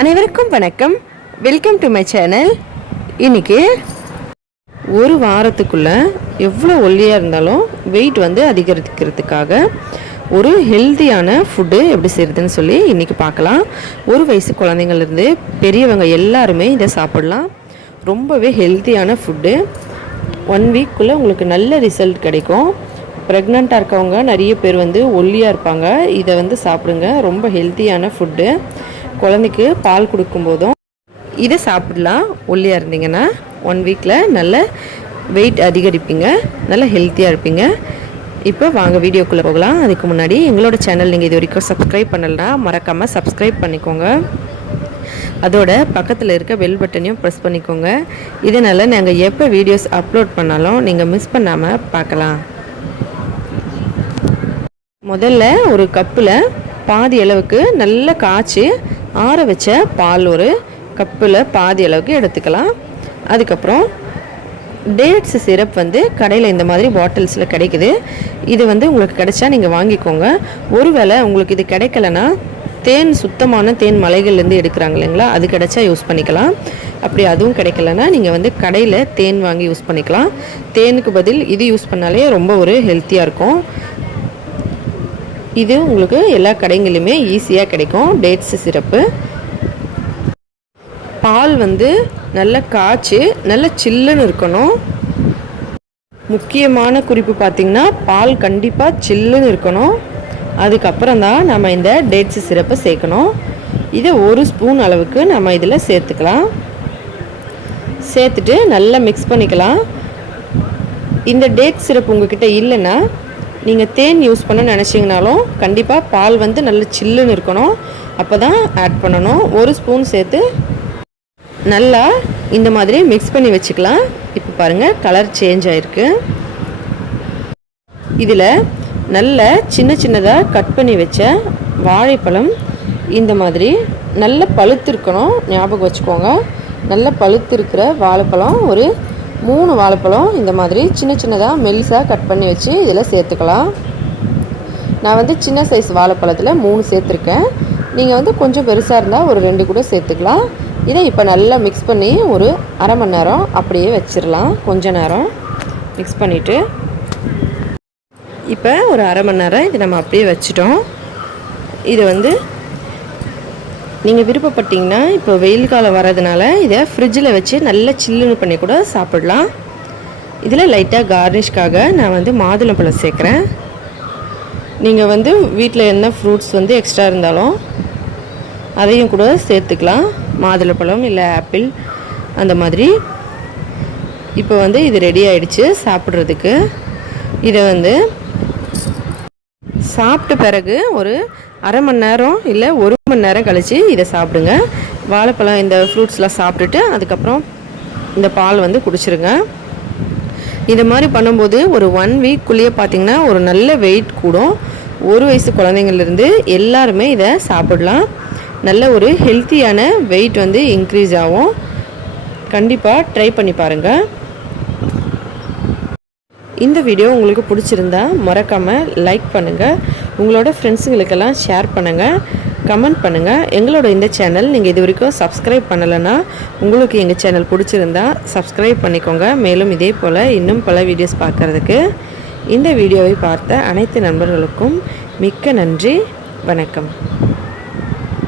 அனைவருக்கும் வணக்கம். Welcome to my channel இன்னைக்கு ஒரு வாரத்துக்குள்ளே எவ்வளோ ஒல்லியாக இருந்தாலும் வெயிட் வந்து அதிகரிக்கிறதுக்காக ஒரு ஹெல்த்தியான ஃபுட்டு எப்படி செய்கிறதுன்னு சொல்லி இன்றைக்கி பார்க்கலாம். ஒரு வயசு குழந்தைங்கள்லேருந்து பெரியவங்க எல்லாருமே இதை சாப்பிடலாம். ரொம்பவே ஹெல்த்தியான ஃபுட்டு ஒன் வீக்குள்ளே உங்களுக்கு நல்ல ரிசல்ட் கிடைக்கும். ப்ரெக்னெண்ட்டாக இருக்கவங்க நிறைய பேர் வந்து ஒல்லியாக இருப்பாங்க. இதை வந்து சாப்பிடுங்க. ரொம்ப ஹெல்த்தியான ஃபுட்டு குழந்தைக்கு பால் கொடுக்கும்போதும் இதை சாப்பிடலாம். ஒல்லியாக இருந்தீங்கன்னா ஒன் வீக்கில் நல்ல வெயிட் அதிகரிப்பீங்க. நல்ல ஹெல்த்தியாக இருப்பீங்க. இப்போ வாங்க வீடியோக்குள்ளே போகலாம். அதுக்கு முன்னாடி எங்களோட சேனல் நீங்கள் இது வரைக்கும் சப்ஸ்கிரைப் பண்ணலைன்னா மறக்காமல் சப்ஸ்கிரைப் பண்ணிக்கோங்க. அதோட பக்கத்தில் இருக்க பெல் பட்டனையும் ப்ரெஸ் பண்ணிக்கோங்க. இதனால் நாங்கள் எப்போ வீடியோஸ் அப்லோட் பண்ணாலும் நீங்கள் மிஸ் பண்ணாமல் பார்க்கலாம். முதல்ல ஒரு கப்பில் பாதி அளவுக்கு நல்ல காய்ச்சி ஆற வச்ச பால் ஒரு கப்பில் பாதி அளவுக்கு எடுத்துக்கலாம். அதுக்கப்புறம் டேட்ஸ் சிரப் வந்து கடையில் இந்த மாதிரி பாட்டில்ஸில் கிடைக்குது. இது வந்து உங்களுக்கு கிடைச்சா நீங்கள் வாங்கிக்கோங்க. ஒருவேளை உங்களுக்கு இது கிடைக்கலனா தேன் சுத்தமான தேன் மலைகள்லேருந்து எடுக்கிறாங்க இல்லைங்களா? அது கிடைச்சா யூஸ் பண்ணிக்கலாம். அப்படி அதுவும் கிடைக்கலனா நீங்கள் வந்து கடையில் தேன் வாங்கி யூஸ் பண்ணிக்கலாம். தேனுக்கு பதில் இது யூஸ் பண்ணாலே ரொம்ப ஒரு ஹெல்த்தியாக இருக்கும். இது உங்களுக்கு எல்லா கடைங்களிலுமே ஈஸியாக கிடைக்கும். டேட்ஸ் சிரப்பு பால் வந்து நல்ல காய்ச்சி நல்ல சில்லுன்னு இருக்கணும். முக்கியமான குறிப்பு பார்த்திங்கன்னா பால் கண்டிப்பாக சில்லுன்னு இருக்கணும். அதுக்கப்புறம் தான் நம்ம இந்த டேட்ஸ் சிரப்பை சேர்க்கணும். இதை ஒரு ஸ்பூன் அளவுக்கு நம்ம இதில் சேர்த்துக்கலாம். சேர்த்துட்டு நல்லா மிக்ஸ் பண்ணிக்கலாம். இந்த டேட் சிரப் உங்ககிட்ட இல்லைன்னா நீங்கள் தேன் யூஸ் பண்ண நினச்சிங்கனாலும் கண்டிப்பாக பால் வந்து நல்ல சில்லுன்னு இருக்கணும். அப்போ தான் ஆட் பண்ணணும். ஒரு ஸ்பூன் சேர்த்து நல்லா இந்த மாதிரி மிக்ஸ் பண்ணி வச்சுக்கலாம். இப்போ பாருங்கள் கலர் சேஞ்ச் ஆகிருக்கு இதில் நல்ல சின்ன சின்னதாக கட் பண்ணி வச்ச வாழைப்பழம் இந்த மாதிரி நல்ல பழுத்து இருக்கணும். ஞாபகம் வச்சுக்கோங்க. நல்ல பழுத்து இருக்கிற வாழைப்பழம் ஒரு மூணு வாழைப்பழம் இந்த மாதிரி சின்ன சின்னதாக மெல்லிசாக கட் பண்ணி வச்சு இதில் சேர்த்துக்கலாம். நான் வந்து சின்ன சைஸ் வாழைப்பழத்தில் மூணு சேர்த்துருக்கேன். நீங்கள் வந்து கொஞ்சம் பெருசாக இருந்தால் ஒரு ரெண்டு கூட சேர்த்துக்கலாம். இதை இப்போ நல்லா மிக்ஸ் பண்ணி ஒரு அரை மணி நேரம் அப்படியே வச்சிடலாம் கொஞ்ச நேரம் மிக்ஸ் பண்ணிவிட்டு இப்போ ஒரு அரை மணி நேரம் இதை நம்ம அப்படியே வச்சிட்டோம். இது வந்து நீங்கள் விருப்பப்பட்டீங்கன்னா இப்போ வெயில் காலம் வர்றதுனால இதை ஃப்ரிட்ஜில் வச்சு நல்லா சில்லுன்னு பண்ணி கூட சாப்பிடலாம். இதில் லைட்டாக கார்னிஷ்காக நான் வந்து மாதுளம்பழம் சேர்க்குறேன். நீங்கள் வந்து வீட்டில் என்ன ஃப்ரூட்ஸ் வந்து எக்ஸ்ட்ரா இருந்தாலும் அதையும் கூட சேர்த்துக்கலாம். மாதுளப்பழம் இல்லை ஆப்பிள் அந்த மாதிரி. இப்போ வந்து இது ரெடி ஆயிடுச்சு சாப்பிட்றதுக்கு. இதை வந்து சாப்பிட்ட பிறகு ஒரு அரை மணி நேரம் இல்லை ஒரு மணி நேரம் கழித்து இதை சாப்பிடுங்க. வாழைப்பழம் இந்த ஃப்ரூட்ஸ்லாம் சாப்பிட்டுட்டு அதுக்கப்புறம் இந்த பால் வந்து குடிச்சிருங்க. இந்த மாதிரி பண்ணும்போது ஒரு ஒன் வீக்குள்ளேயே பார்த்தீங்கன்னா ஒரு நல்ல வெயிட் கூடும். ஒரு வயசு குழந்தைங்கள்லேருந்து எல்லாருமே இதை சாப்பிடலாம். நல்ல ஒரு ஹெல்த்தியான வெயிட் வந்து இன்க்ரீஸ் ஆகும். கண்டிப்பாக ட்ரை பண்ணி பாருங்கள் இந்த வீடியோ உங்களுக்கு பிடிச்சிருந்தா மறக்காமல் லைக் பண்ணுங்கள் உங்களோட ஃப்ரெண்ட்ஸுங்களுக்கெல்லாம் ஷேர் பண்ணுங்கள் கமெண்ட் பண்ணுங்கள் எங்களோட இந்த சேனல் நீங்கள் இது வரைக்கும் சப்ஸ்கிரைப் பண்ணலைன்னா உங்களுக்கு எங்கள் சேனல் பிடிச்சிருந்தா சப்ஸ்கிரைப் பண்ணிக்கோங்க. மேலும் இதே போல் இன்னும் பல வீடியோஸ் பார்க்குறதுக்கு இந்த வீடியோவை பார்த்த அனைத்து நண்பர்களுக்கும் மிக்க நன்றி. வணக்கம்.